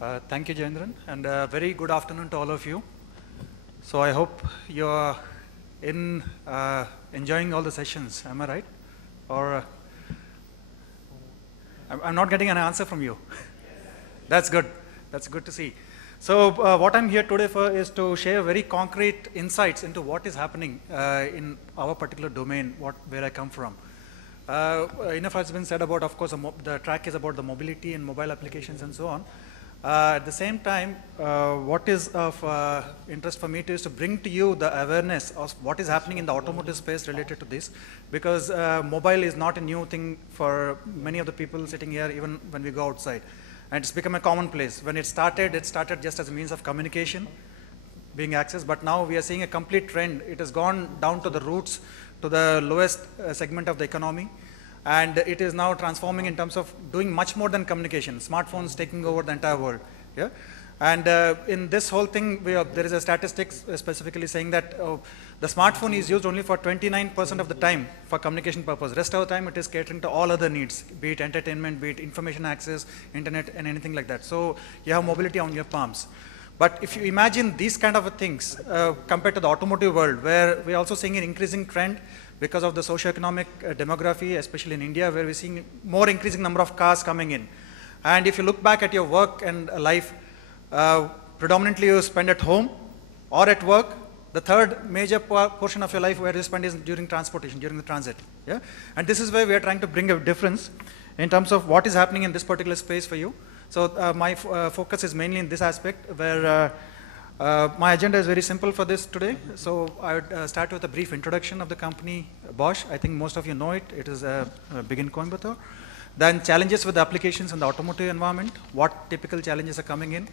Thank you, Jayendran, and very good afternoon to all of you. So I hope you're enjoying all the sessions. Am I right? Or I'm not getting an answer from you. That's good. That's good to see. So what I'm here today for is to share very concrete insights into what is happening in our particular domain, where I come from. Enough has been said about, of course, the track is about the mobility and mobile applications and so on. At the same time, what is of interest for me is to bring to you the awareness of what is happening in the automotive space related to this, because mobile is not a new thing for many of the people sitting here, even when we go outside. And it's become a commonplace. When it started just as a means of communication, being accessed, but now we are seeing a complete trend. It has gone down to the roots, to the lowest segment of the economy. And it is now transforming in terms of doing much more than communication. Smartphones taking over the entire world. Yeah? And in this whole thing, there is a statistics specifically saying that the smartphone is used only for 29% of the time for communication purpose. Rest of the time, it is catering to all other needs, be it entertainment, be it information access, internet, and anything like that. So you have mobility on your palms. But if you imagine these kind of things compared to the automotive world, where we're also seeing an increasing trend because of the socioeconomic demography, especially in India, where we're seeing more increasing number of cars coming in. And if you look back at your work and life, predominantly you spend at home or at work. The third major portion of your life where you spend is during transportation, during the transit. Yeah? And this is where we are trying to bring a difference in terms of what is happening in this particular space for you. So my focus is mainly in this aspect, where my agenda is very simple for this today. So I would start with a brief introduction of the company Bosch. I think most of you know it. It is big in Coimbatore. Then challenges with the applications in the automotive environment, what typical challenges are coming in.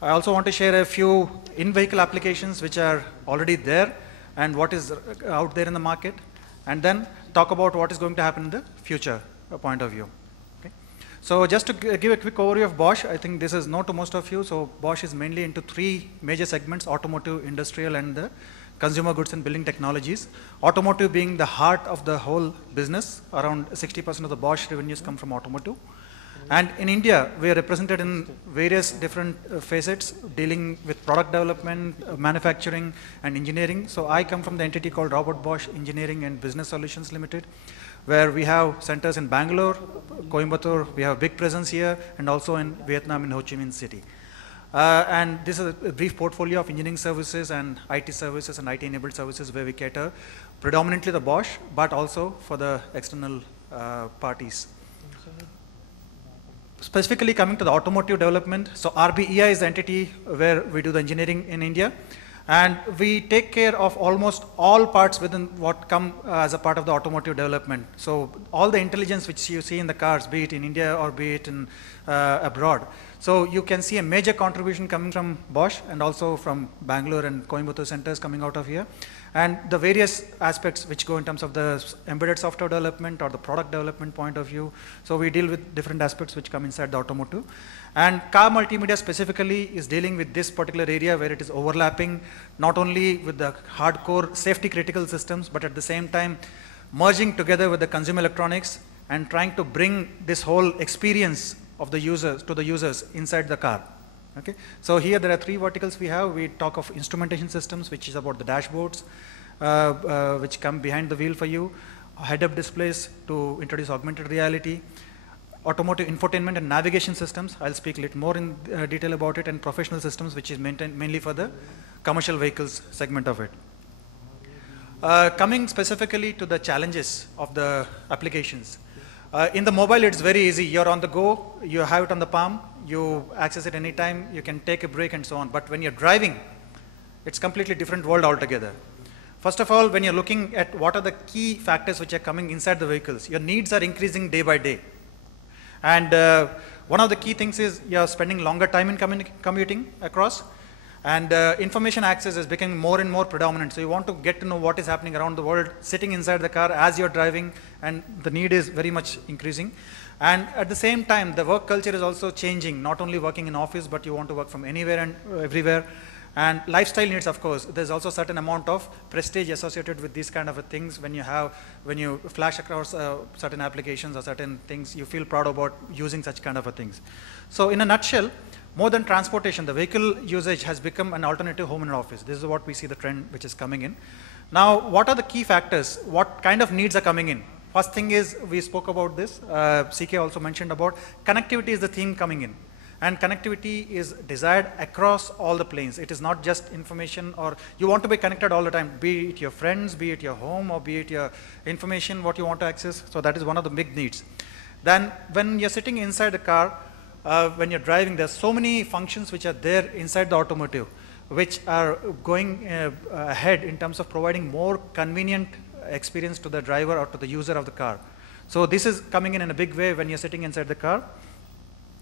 I also want to share a few in-vehicle applications which are already there and what is out there in the market. And then talk about what is going to happen in the future point of view. So just to give a quick overview of Bosch, I think this is known to most of you. So Bosch is mainly into three major segments: automotive, industrial, and the consumer goods and building technologies. Automotive being the heart of the whole business. Around 60% of the Bosch revenues come from automotive. And in India, we are represented in various different facets, dealing with product development, manufacturing, and engineering. So I come from the entity called Robert Bosch Engineering and Business Solutions Limited, where we have centers in Bangalore, Coimbatore, we have a big presence here, and also in Vietnam in Ho Chi Minh City. And this is a brief portfolio of engineering services and IT services and IT-enabled services where we cater predominantly the Bosch, but also for the external parties. Specifically coming to the automotive development, so RBEI is the entity where we do the engineering in India. And we take care of almost all parts within what come as a part of the automotive development. So all the intelligence which you see in the cars, be it in India or be it in abroad. So you can see a major contribution coming from Bosch and also from Bangalore and Coimbatore centers coming out of here. And the various aspects which go in terms of the embedded software development or the product development point of view. So we deal with different aspects which come inside the automotive. And car multimedia specifically is dealing with this particular area where it is overlapping not only with the hardcore safety critical systems, but at the same time merging together with the consumer electronics and trying to bring this whole experience of the users to the users inside the car. Okay. So here there are three verticals we have. We talk of instrumentation systems, which is about the dashboards, which come behind the wheel for you, head-up displays to introduce augmented reality, automotive infotainment and navigation systems. I'll speak a little more in detail about it, and professional systems, which is mainly for the commercial vehicles segment of it. Coming specifically to the challenges of the applications. In the mobile, it's very easy. You're on the go, you have it on the palm, you access it anytime, you can take a break and so on. But when you're driving, it's completely different world altogether. First of all, when you're looking at what are the key factors which are coming inside the vehicles, your needs are increasing day by day. And one of the key things is you're spending longer time in commuting across. And information access is becoming more and more predominant. So you want to get to know what is happening around the world, sitting inside the car as you're driving, and the need is very much increasing. And at the same time, the work culture is also changing, not only working in office, but you want to work from anywhere and everywhere. And lifestyle needs, of course, there's also a certain amount of prestige associated with these kind of things. When you flash across certain applications or certain things, you feel proud about using such kind of things. So in a nutshell, More than transportation, the vehicle usage has become an alternative home and office. This is what we see the trend which is coming in. Now, what are the key factors? What kind of needs are coming in? First thing is, we spoke about this, CK also mentioned about, connectivity is the theme coming in. And connectivity is desired across all the planes. It is not just information, or you want to be connected all the time, be it your friends, be it your home, or be it your information, what you want to access. So that is one of the big needs. Then when you're sitting inside the car, when you're driving, there's so many functions which are there inside the automotive, which are going ahead in terms of providing more convenient experience to the driver or to the user of the car. So this is coming in a big way when you're sitting inside the car.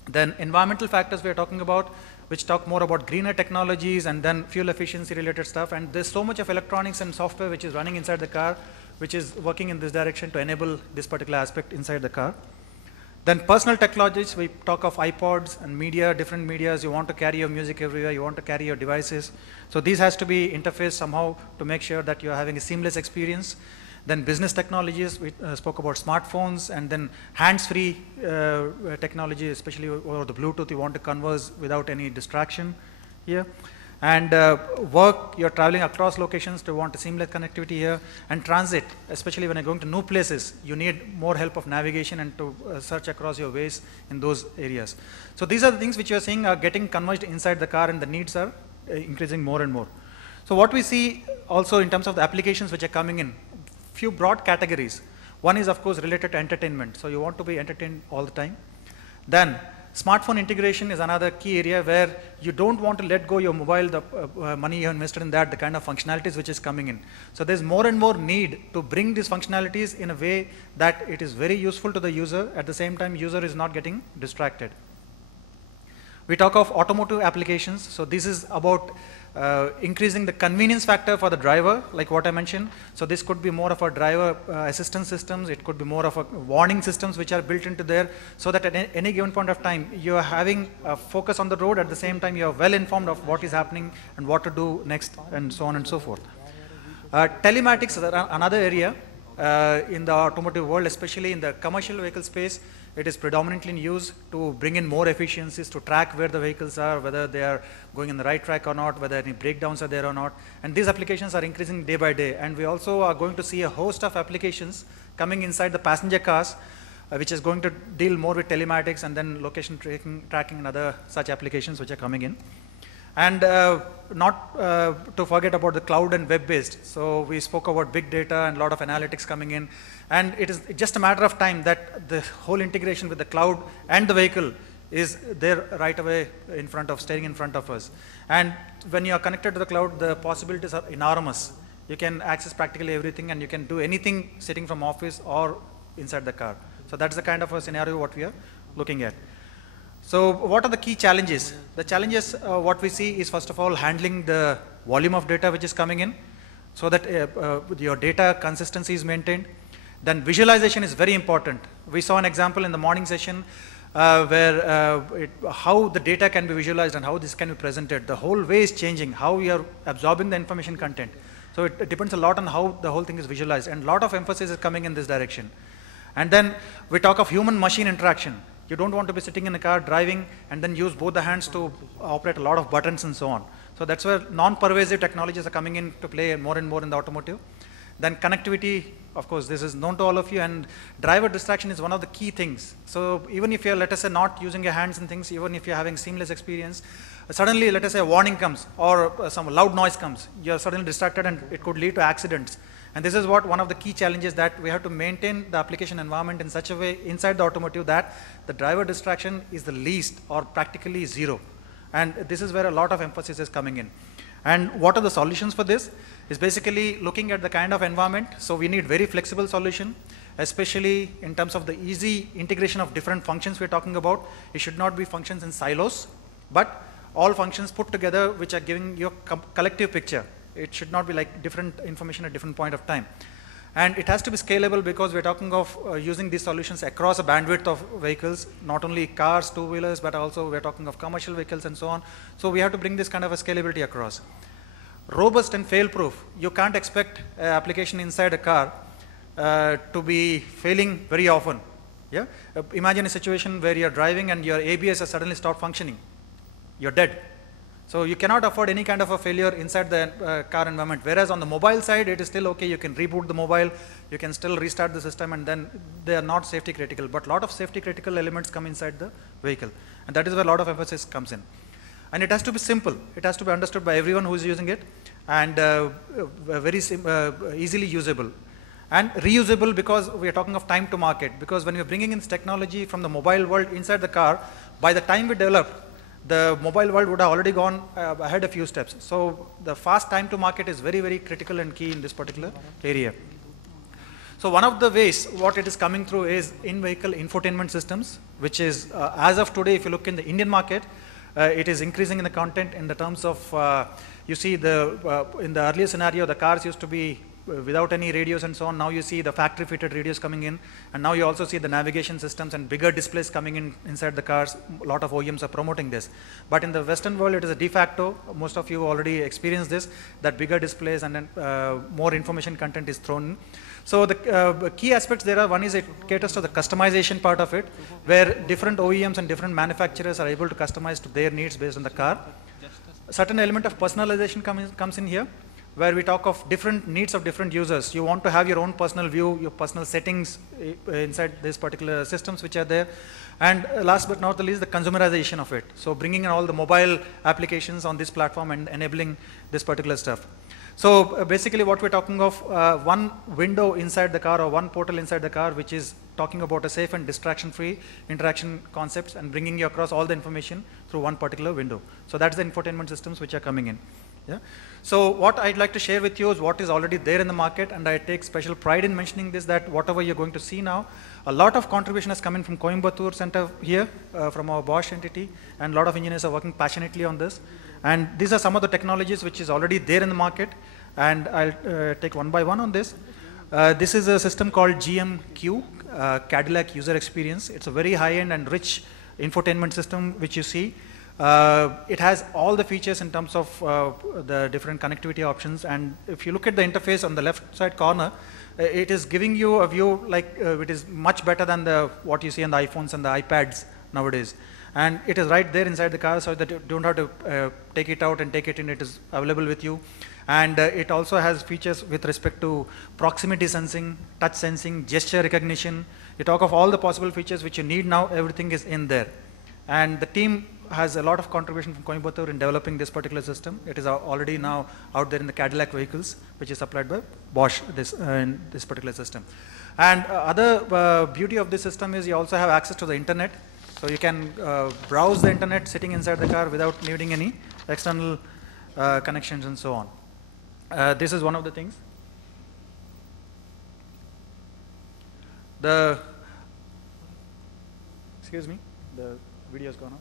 Then environmental factors we are talking about, which talk more about greener technologies and then fuel efficiency related stuff. And there's so much of electronics and software which is running inside the car, which is working in this direction to enable this particular aspect inside the car. Then personal technologies, we talk of iPods and media, different medias. You want to carry your music everywhere, you want to carry your devices. So these has to be interfaced somehow to make sure that you're having a seamless experience. Then business technologies, we spoke about smartphones, and then hands-free technology, especially over the Bluetooth, you want to converse without any distraction here. And work, you're traveling across locations to want a seamless connectivity here. And transit, especially when you're going to new places, you need more help of navigation and to search across your ways in those areas. So these are the things which you're seeing are getting converged inside the car, and the needs are increasing more and more. So what we see also in terms of the applications which are coming in, few broad categories. One is of course related to entertainment. So you want to be entertained all the time. Then smartphone integration is another key area where you don't want to let go your mobile, the money you invested in that, the kind of functionalities which is coming in. So there's more and more need to bring these functionalities in a way that it is very useful to the user. At the same time, user is not getting distracted. We talk of automotive applications. So this is about increasing the convenience factor for the driver, like what I mentioned. So this could be more of a driver assistance systems. It could be more of a warning systems which are built into there, so that at any given point of time, you are having a focus on the road. At the same time, you are well informed of what is happening and what to do next, and so on and so forth. Telematics is another area in the automotive world, especially in the commercial vehicle space. It is predominantly in use to bring in more efficiencies, to track where the vehicles are, whether they are going in the right track or not, whether any breakdowns are there or not. And these applications are increasing day by day. And we also are going to see a host of applications coming inside the passenger cars, which is going to deal more with telematics and then location tracking and other such applications which are coming in. And not to forget about the cloud and web-based. So we spoke about big data and a lot of analytics coming in. And it is just a matter of time that the whole integration with the cloud and the vehicle is there right away in front of, staring in front of us. And when you are connected to the cloud, the possibilities are enormous. You can access practically everything, and you can do anything sitting from office or inside the car. So that's the kind of a scenario what we are looking at. So what are the key challenges? The challenges what we see is, first of all, handling the volume of data which is coming in, so that your data consistency is maintained. Then visualization is very important. We saw an example in the morning session where how the data can be visualized and how this can be presented. The whole way is changing, how we are absorbing the information content. So it depends a lot on how the whole thing is visualized, and a lot of emphasis is coming in this direction. And then we talk of human-machine interaction. You don't want to be sitting in a car driving and then use both the hands to operate a lot of buttons and so on. So that's where non-pervasive technologies are coming in to play more and more in the automotive. Then connectivity, of course, this is known to all of you, and driver distraction is one of the key things. So even if you're, let us say, not using your hands and things, even if you're having seamless experience, suddenly, let us say, a warning comes or some loud noise comes, you're suddenly distracted and it could lead to accidents. And this is what one of the key challenges, that we have to maintain the application environment in such a way inside the automotive that the driver distraction is the least or practically zero. And this is where a lot of emphasis is coming in. And what are the solutions for this? Is basically looking at the kind of environment. So we need very flexible solution, especially in terms of the easy integration of different functions we're talking about. It should not be functions in silos, but all functions put together which are giving you a collective picture. It should not be like different information at different point of time. And it has to be scalable, because we're talking of using these solutions across a bandwidth of vehicles, not only cars, two-wheelers, but also we're talking of commercial vehicles and so on. So we have to bring this kind of a scalability across. Robust and fail-proof. You can't expect an application inside a car to be failing very often. Yeah? Imagine a situation where you're driving and your ABS has suddenly stopped functioning. you're dead. So you cannot afford any kind of a failure inside the car environment. Whereas on the mobile side, it is still okay. You can reboot the mobile, you can still restart the system, and then they are not safety critical. But a lot of safety critical elements come inside the vehicle, and that is where a lot of emphasis comes in. And it has to be simple. It has to be understood by everyone who is using it, and very easily usable. And reusable, because we are talking of time to market. Because when we are bringing in this technology from the mobile world inside the car, by the time we develop, the mobile world would have already gone ahead a few steps. So the fast time to market is very, very critical and key in this particular area. So one of the ways what it is coming through is in-vehicle infotainment systems, which is, as of today, if you look in the Indian market, it is increasing in the content in the terms of, you see in the earlier scenario, the cars used to be without any radios and so on. Now you see the factory fitted radios coming in, and now you also see the navigation systems and bigger displays coming in inside the cars. A lot of OEMs are promoting this. But in the Western world, it is a de facto. Most of you already experienced this, that bigger displays and then more information content is thrown in. So the key aspects there are, one is it caters to the customization part of it, where different OEMs and different manufacturers are able to customize to their needs based on the car. A certain element of personalization comes in here, where we talk of different needs of different users. You want to have your own personal view, your personal settings inside these particular systems which are there. And last but not the least, the consumerization of it. So bringing in all the mobile applications on this platform and enabling this particular stuff. So basically what we're talking of, one window inside the car or one portal inside the car, which is talking about a safe and distraction-free interaction concepts and bringing you across all the information through one particular window. So that's the infotainment systems which are coming in. Yeah. So what I'd like to share with you is what is already there in the market, and I take special pride in mentioning this, that whatever you're going to see now, a lot of contribution has come in from Coimbatore center here, from our Bosch entity, and a lot of engineers are working passionately on this. And these are some of the technologies which is already there in the market, and I'll take one by one on this. This is a system called GMQ, Cadillac User Experience. It's a very high-end and rich infotainment system which you see. It has all the features in terms of the different connectivity options, and if you look at the interface on the left side corner, it is giving you a view like it is much better than what you see on the iPhones and the iPads nowadays. And it is right there inside the car, so that you don't have to take it out and take it in. It is available with you. And it also has features with respect to proximity sensing, touch sensing, gesture recognition. You talk of all the possible features which you need now, everything is in there. And the team has a lot of contribution from Coimbatore in developing this particular system. It is already now out there in the Cadillac vehicles, which is supplied by Bosch in this particular system. And other beauty of this system is you also have access to the internet. So you can browse the internet sitting inside the car without needing any external connections and so on. This is one of the things. Excuse me, the video's gone off.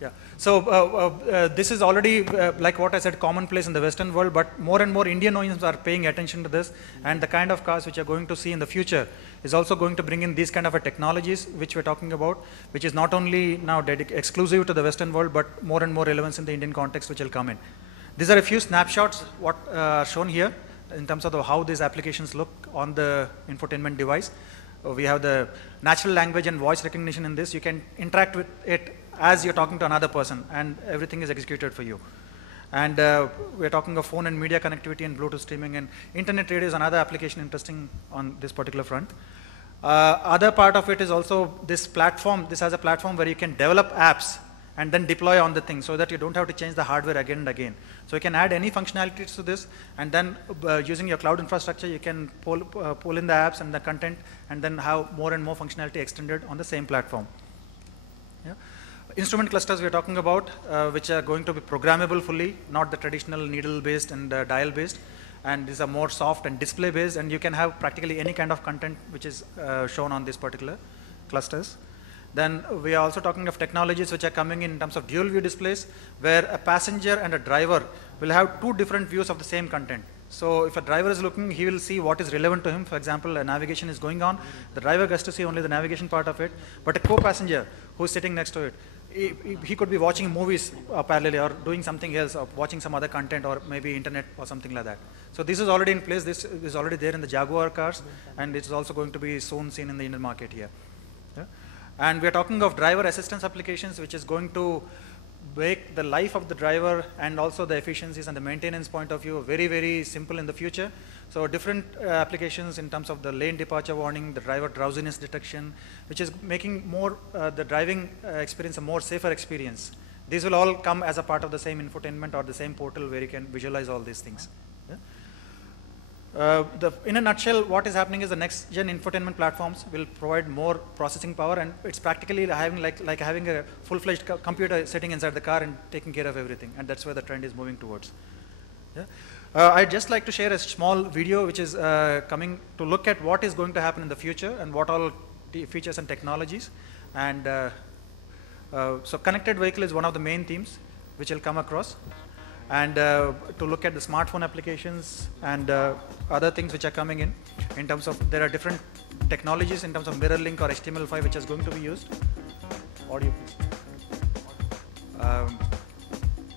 Yeah. So this is already, like what I said, commonplace in the Western world, but more and more Indian OEMs are paying attention to this, and the kind of cars which are going to see in the future is also going to bring in these kind of technologies which we're talking about, which is not only now exclusive to the Western world, but more and more relevance in the Indian context which will come in. These are a few snapshots what are shown here in terms of how these applications look on the infotainment device. We have the natural language and voice recognition in this. You can interact with it as you're talking to another person, and everything is executed for you. And we're talking of phone and media connectivity and Bluetooth streaming, and internet radio is another application interesting on this particular front. Other part of it is also this platform. This has a platform where you can develop apps and then deploy on the thing, so that you don't have to change the hardware again and again. So you can add any functionalities to this, and then using your cloud infrastructure, you can pull in the apps and the content, and then have more and more functionality extended on the same platform. Yeah. Instrument clusters we are talking about, which are going to be programmable fully, not the traditional needle-based and dial-based, and these are more soft and display-based, and you can have practically any kind of content which is shown on these particular clusters. Then we are also talking of technologies which are coming in terms of dual view displays, where a passenger and a driver will have two different views of the same content. So if a driver is looking, he will see what is relevant to him. For example, a navigation is going on, the driver gets to see only the navigation part of it, but a co-passenger who is sitting next to it, he could be watching movies parallelly, or doing something else, or watching some other content, or maybe internet or something like that. So this is already in place. This is already there in the Jaguar cars, and it's also going to be soon seen in the Indian market here. Yeah. And we are talking of driver assistance applications, which is going to make the life of the driver and also the efficiencies and the maintenance point of view very, very simple in the future. So different applications in terms of the lane departure warning, the driver drowsiness detection, which is making more the driving experience a more safer experience. These will all come as a part of the same infotainment or the same portal where you can visualize all these things. Yeah? In a nutshell, what is happening is the next gen infotainment platforms will provide more processing power, and it's practically having like having a full-fledged computer sitting inside the car and taking care of everything, and that's where the trend is moving towards. Yeah? I'd just like to share a small video which is coming to look at what is going to happen in the future and what all the features and technologies. And so connected vehicle is one of the main themes which will come across. And to look at the smartphone applications and other things which are coming in terms of there are different technologies in terms of mirror link or HTML5 which is going to be used. Audio, please.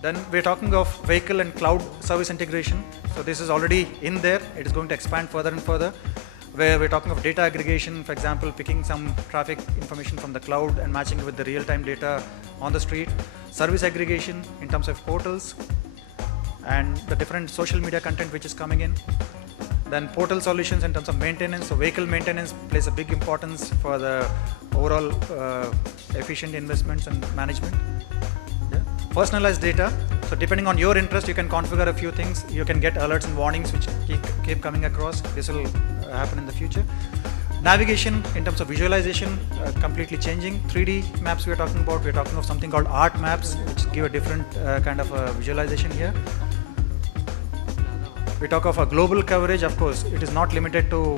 Then we're talking of vehicle and cloud service integration. So this is already in there. It is going to expand further and further, where we're talking of data aggregation, for example, picking some traffic information from the cloud and matching it with the real-time data on the street. Service aggregation in terms of portals and the different social media content which is coming in. Then portal solutions in terms of maintenance. So vehicle maintenance plays a big importance for the overall efficient investments and management. Personalized data. So depending on your interest, you can configure a few things. You can get alerts and warnings which keep coming across. This will happen in the future. Navigation in terms of visualization, completely changing. 3D maps we're talking about. We're talking of something called art maps, which give a different kind of visualization here. We talk of a global coverage. Of course, it is not limited to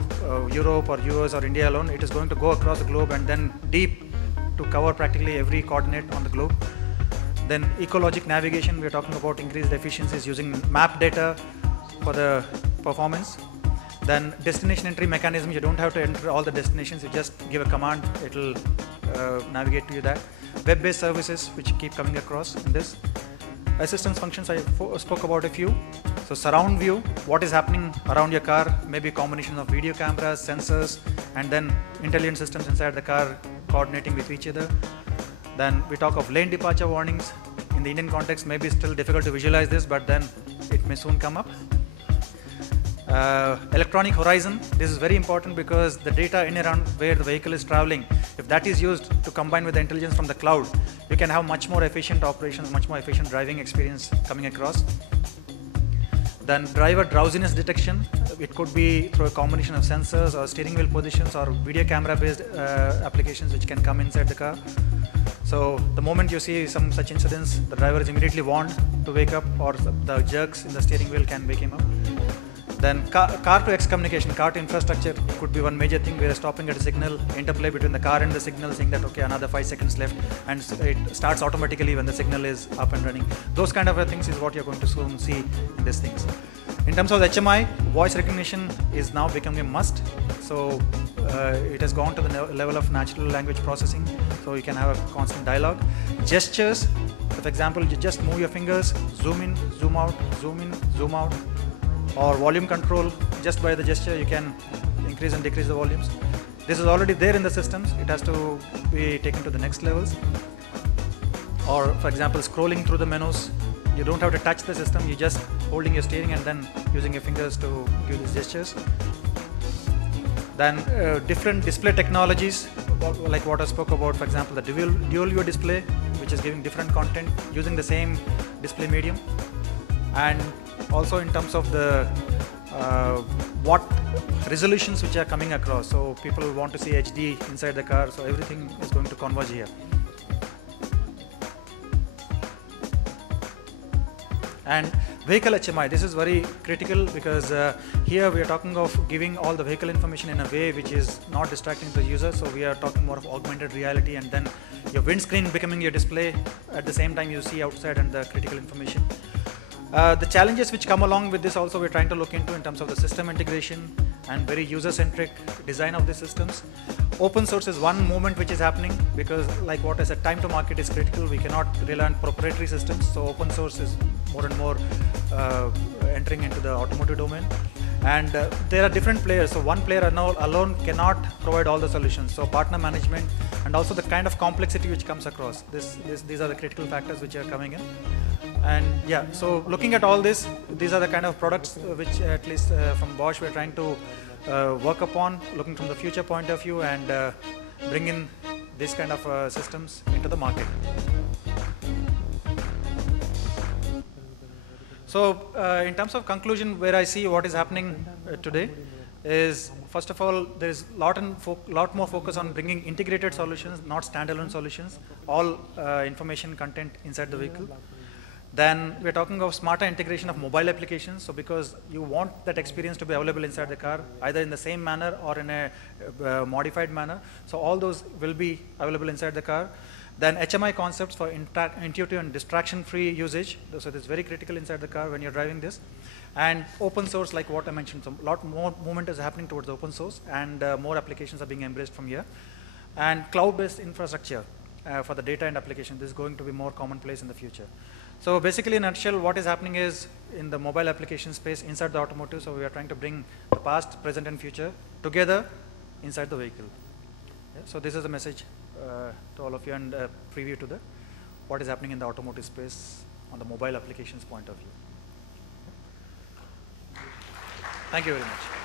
Europe or US or India alone. It is going to go across the globe and then deep to cover practically every coordinate on the globe. Then ecologic navigation, we're talking about increased efficiencies using map data for the performance. Then destination entry mechanism, you don't have to enter all the destinations, you just give a command, it will navigate to you that. Web-based services, which keep coming across in this. Assistance functions, I spoke about a few. So surround view, what is happening around your car, maybe a combination of video cameras, sensors, and then intelligent systems inside the car coordinating with each other. Then we talk of lane departure warnings. In the Indian context, maybe still difficult to visualize this, but then it may soon come up. Electronic horizon, this is very important because the data in and around where the vehicle is traveling, if that is used to combine with the intelligence from the cloud, you can have much more efficient operations, much more efficient driving experience coming across. Then driver drowsiness detection, it could be through a combination of sensors or steering wheel positions or video camera based applications which can come inside the car. So the moment you see some such incidents, the driver is immediately warned to wake up, or the jerks in the steering wheel can wake him up. Then car to X communication, car to infrastructure could be one major thing. We are stopping at a signal, interplay between the car and the signal, saying that okay, another 5 seconds left, and it starts automatically when the signal is up and running. Those kind of things is what you're going to soon see in these things. In terms of the HMI, voice recognition is now becoming a must. So it has gone to the level of natural language processing, so you can have a constant dialogue. Gestures, so for example, you just move your fingers, zoom in, zoom out, zoom in, zoom out, or volume control, just by the gesture you can increase and decrease the volumes. This is already there in the systems, it has to be taken to the next levels. Or for example, scrolling through the menus, you don't have to touch the system, you're just holding your steering and then using your fingers to give these gestures. Then different display technologies, like what I spoke about, for example, the dual view display, which is giving different content using the same display medium. And also in terms of the what resolutions which are coming across. So people want to see HD inside the car, so everything is going to converge here. And vehicle HMI, this is very critical because here we are talking of giving all the vehicle information in a way which is not distracting to the user. So we are talking more of augmented reality, and then your windscreen becoming your display. At the same time you see outside and the critical information. The challenges which come along with this also we're trying to look into in terms of the system integration and very user-centric design of the systems. Open source is one movement which is happening because, like what I said, time to market is critical. We cannot rely on proprietary systems, so open source is more and more entering into the automotive domain. And there are different players, so one player alone cannot provide all the solutions. So partner management and also the kind of complexity which comes across. These are the critical factors which are coming in. And yeah, so looking at all this, these are the kind of products which at least from Bosch we're trying to work upon, looking from the future point of view, and bring in this kind of systems into the market. So in terms of conclusion, where I see what is happening today is, first of all, there's lot more focus on bringing integrated solutions, not standalone solutions, all information content inside the vehicle. Then we're talking of smarter integration of mobile applications. So because you want that experience to be available inside the car, either in the same manner or in a modified manner. So all those will be available inside the car. Then HMI concepts for intuitive and distraction-free usage. So this is very critical inside the car when you're driving this. And open source, like what I mentioned, so a lot more movement is happening towards the open source, and more applications are being embraced from here. And cloud-based infrastructure for the data and application. This is going to be more commonplace in the future. So basically, in a nutshell, what is happening is in the mobile application space inside the automotive, so we are trying to bring the past, present, and future together inside the vehicle. Yeah, so this is a message to all of you, and a preview to what is happening in the automotive space on the mobile applications point of view. Thank you very much.